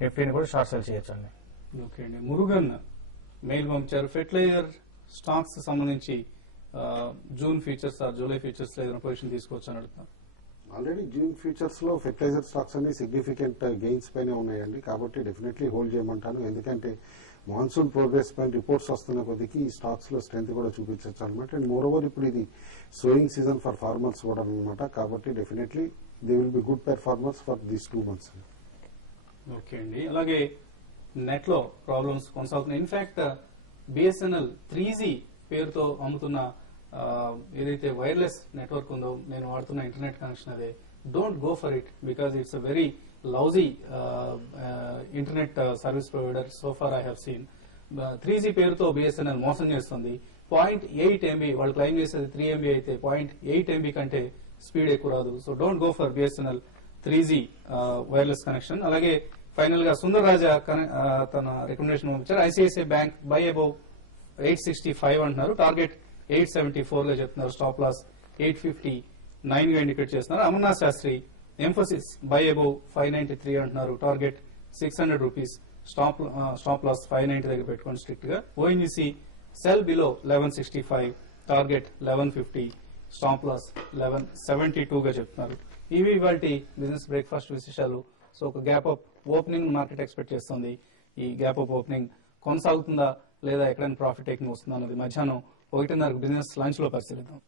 నిఫ్టీని కూడా short cell చేయొచ్చండి. Okay అండి. మురుగన్ మెయిల్ పంపించారు, ఫెర్టిలైజర్ స్టాక్స్ సంబంధించి జూన్ ఫ్యూచర్స్ జూలై ఫ్యూచర్స్ లో ఏదైనా పొజిషన్ తీసుకోవచ్చు అని అడుగుతాను. ఆల్రెడీ జూన్ ఫ్యూచర్స్ లో ఫెర్టిలైజర్ స్టాక్స్ అన్ని సిగ్నిఫికెంట్ గెయిన్స్ పైన ఉన్నాయండి. కాబట్టి డెఫినెట్లీ హోల్డ్ చేయమంటాను. ఎందుకంటే మాన్సూన్ ప్రోగ్రెస్ పైన రిపోర్ట్స్ వస్తున్న కొద్దికి ఈ స్టాక్స్ లో స్ట్రెంత్ కూడా చూపించవచ్చు అనమాట. అండ్ మోర్ ఓవర్ ఇప్పుడు ఇది సోయింగ్ సీజన్ ఫర్ ఫార్మర్స్ కూడా అనమాట. కాబట్టి definitely they will be good performers for these 2 months. Okay అండి. అలాగే నెట్ లో ప్రాబ్లమ్స్ కొనసాగుతున్నాయి. ఇన్ఫాక్ట్ బిఎస్ఎన్ఎల్ 3G పేరుతో అమ్ముతున్న ఏదైతే వైర్లెస్ నెట్వర్క్ ఉందో, నేను వాడుతున్న ఇంటర్నెట్ కనెక్షన్ అదే, don't go for it because it's a very lousy internet service provider so far I have seen. 3G పేరుతో బిఎస్ఎన్ఎల్ మోసం చేస్తుంది. 0.8 MB వాళ్ళు క్లైమ్ చేసేది 3 MB అయితే 0.8 MB కంటే స్పీడ్ ఎక్కువ రాదు. So don't go for BSNL 3G wireless connection. అలాగే ఫైనల్ గా సుందర్ రాజా తన రికమెండేషన్ పంపించారు. ఐసిఐసిఐ బ్యాంక్ బై అబౌవ్ 865 అంటున్నారు, టార్గెట్ 874 గా చెప్తున్నారు, స్టాప్ లాస్ 859 గా ఇండికేట్ చేస్తున్నారు. Amarnath Shastri Mphasis buy above 593 అంటున్నారు, టార్గెట్ 600 రూపీస్, స్టాప్ లాస్ 590 దగ్గర పెట్టుకోండి స్ట్రిక్ట్ గా. ONGC sell below 1165, target 1150, stop loss 1172 గా చెప్తున్నారు. ఇవి ఇవాళ బిజినెస్ బ్రేక్ఫాస్ట్ విశేషాలు. సో ఒక gap up opening market expect చేస్తుంది. ఈ గ్యాప్ అప్ ఓపెనింగ్ కొనసాగుతుందా లేదా ఎక్కడైనా ప్రాఫిట్ టేకింగ్ వస్తుందా అన్నది మధ్యాహ్నం 1:30 బిజినెస్ లంచ్ లో పరిశీలిద్దాం.